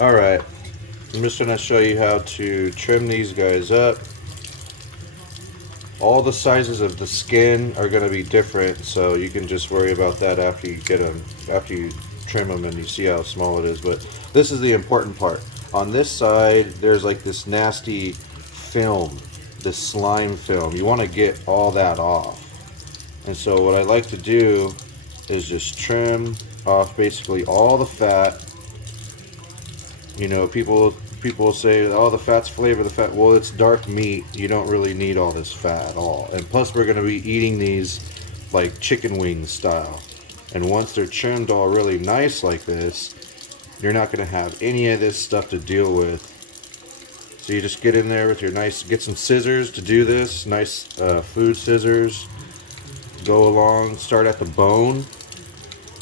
Alright, I'm just going to show you how to trim these guys up. All the sizes of the skin are going to be different, so you can just worry about that after you get them, after you trim them and you see how small it is. But this is the important part. On this side, there's like this nasty film, this slime film. You want to get all that off. And so what I like to do is just trim off basically all the fat. You know, people will say, oh, the fat's flavor, the fat. Well, it's dark meat. You don't really need all this fat at all. And plus, we're going to be eating these like chicken wings style. And once they're trimmed all really nice like this, you're not going to have any of this stuff to deal with. So you just get in there with your nice, get some scissors to do this, nice food scissors. Go along, start at the bone,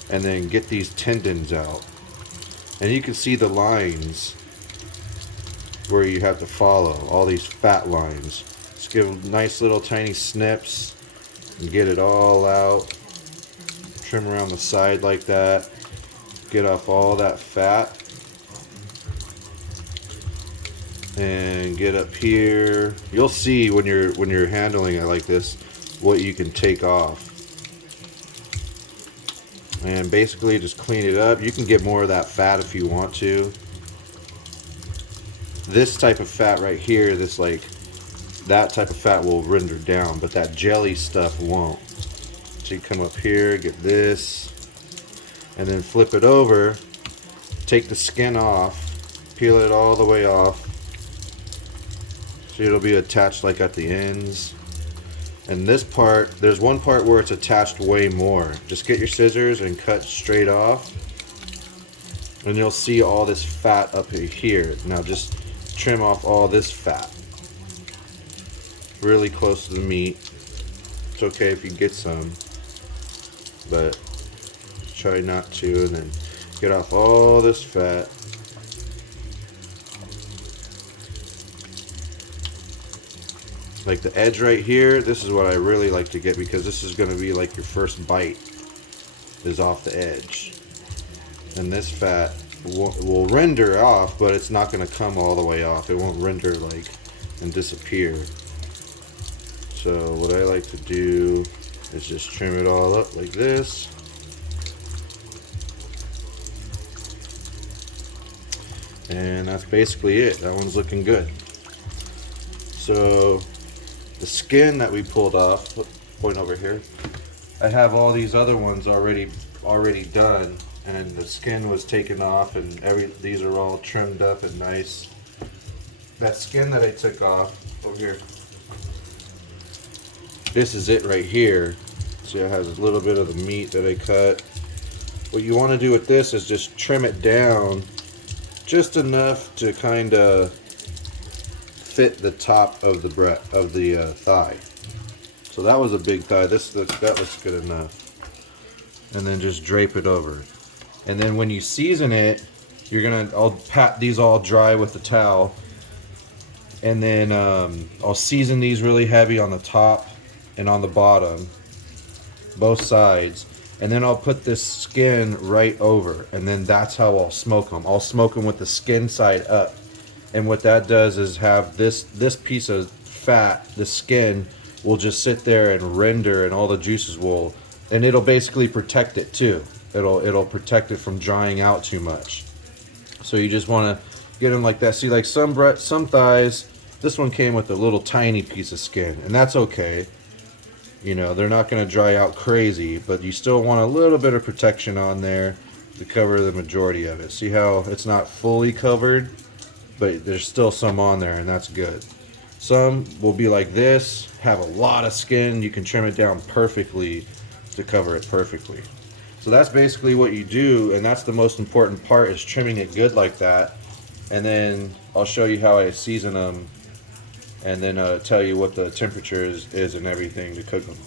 and then get these tendons out. And you can see the lines where you have to follow, all these fat lines. Just give nice little tiny snips and get it all out. Trim around the side like that. Get off all that fat. And get up here. You'll see when you're handling it like this what you can take off. And basically just clean it up. You can get more of that fat if you want to. This type of fat right here, this like, that type of fat will render down, but that jelly stuff won't. So you come up here, get this, and then flip it over, take the skin off, peel it all the way off. So it'll be attached like at the ends. And this part, there's one part where it's attached way more. Just get your scissors and cut straight off. And you'll see all this fat up here. Now just trim off all this fat. Really close to the meat. It's okay if you get some, but try not to. And then get off all this fat. Like the edge right here, this is what I really like to get because this is going to be like your first bite is off the edge. And this fat will render off, but it's not going to come all the way off. It won't render like and disappear. So what I like to do is just trim it all up like this. And that's basically it. That one's looking good. So the skin that we pulled off, point over here, I have all these other ones already done, and the skin was taken off, and these are all trimmed up and nice. That skin that I took off over here, this is it right here. See, it has a little bit of the meat that I cut. What you want to do with this is just trim it down just enough to kind of fit the top of the thigh. So that was a big thigh. That looks good enough. And then just drape it over. And then when you season it, I'll pat these all dry with the towel. And then I'll season these really heavy on the top and on the bottom, both sides. And then I'll put this skin right over. And then that's how I'll smoke them. I'll smoke them with the skin side up. And what that does is have this piece of fat, the skin, will just sit there and render, and all the juices will, and it'll basically protect it too. It'll protect it from drying out too much. So you just want to get them like that. See, like some thighs, this one came with a little tiny piece of skin, and that's okay. You know, they're not going to dry out crazy, but you still want a little bit of protection on there to cover the majority of it. See how it's not fully covered? But there's still some on there, and that's good. Some will be like this, have a lot of skin. You can trim it down perfectly to cover it perfectly. So that's basically what you do, and that's the most important part, is trimming it good like that. And then I'll show you how I season them, and then tell you what the temperature is and everything to cook them.